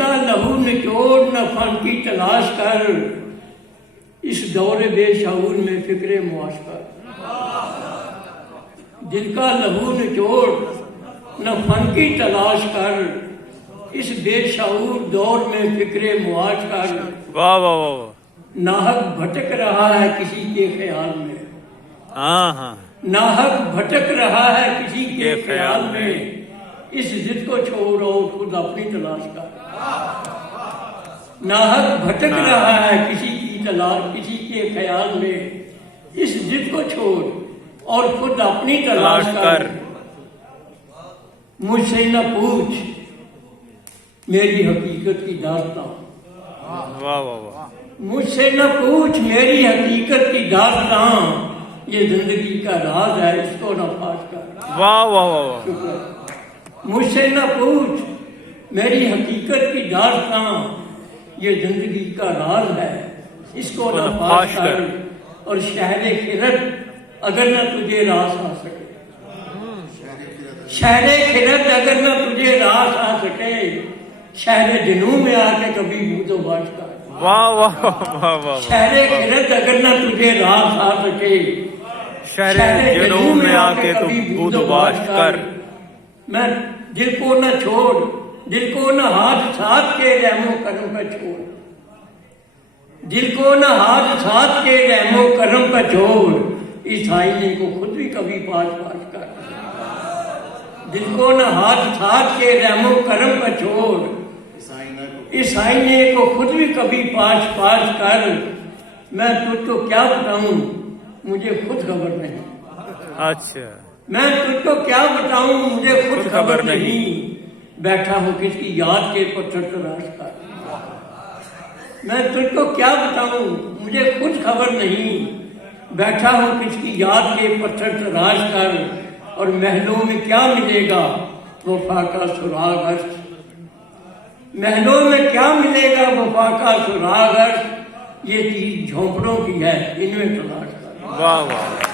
کا لہو نچوڑ نہ فن کی تلاش کر، اس دور بے شعور میں فکر معاش کر۔ دل کا لہو نچوڑ نہ فن کی تلاش کر، اس بے شعور دور میں فکر معاش کر۔ واہ واہ واہ، ناحق بھٹک رہا ہے کسی کے خیال میں، ہاں ہاں، ناحق بھٹک رہا ہے کسی کے خیال میں، اس ضد کو چھوڑ اور خود اپنی تلاش کر۔ ناحق بھٹک رہا ہے کسی کے خیال میں، اس ضد کو چھوڑ اور خود اپنی تلاش کر۔ مجھ سے نہ پوچھ میری حقیقت کی داستان، واہ واہ واہ، مجھ سے نہ پوچھ میری حقیقت کی داستان، یہ زندگی کا راز ہے اس کو نہ فاش کر۔ واہ واہ واہ، مجھ سے نہ پوچھ میری حقیقت کی داستان، یہ زندگی کا راز ہے اس کو نہ فاش کر۔ اور شہر خرد اگر نہ تجھے راس آ سکے، شہر خرد اگر نہ تجھے راس آ سکے، شہر جنوں میں آ کے کبھی بود و باش کر۔ واہ واہ واہ واہ، شہر خرد اگر نہ تجھے راس آ سکے، شہر جنوں میں آ کے تو بود و باش کر۔ میں دل کو نہ چھوڑ، دل کو نہ ہاتھ ساتھ کے رحم و کرم پہ چھوڑ، دل کو نہ ہاتھ ساتھ کے رحم و کرم پہ چھوڑ، اس آئینے کو خود بھی کبھی پاش پاش کر۔ دل کو نہ ہاتھ ساتھ کے رحم و کرم پہ چھوڑ، اس آئینے کو خود بھی کبھی پاش پاش کر۔ میں تجھ کو کیا بتاؤں مجھے خود خبر نہیں، اچھا، میں تجھ کو کیا بتاؤں مجھے خود خبر نہیں، بیٹھا ہوں کس کی یاد کے پتھر تراش کر۔ میں تجھ کو کیا بتاؤں مجھے خود خبر نہیں، بیٹھا ہوں کس کی یاد کے پتھر تراش کر۔ اور محلوں میں کیا ملے گا وفا کا سراغ عرش، محلوں میں کیا ملے گا وفا کا سراغ عرش، یہ چیز جھونپڑوں کی ہے ان میں تلاش کر۔ واہ واہ۔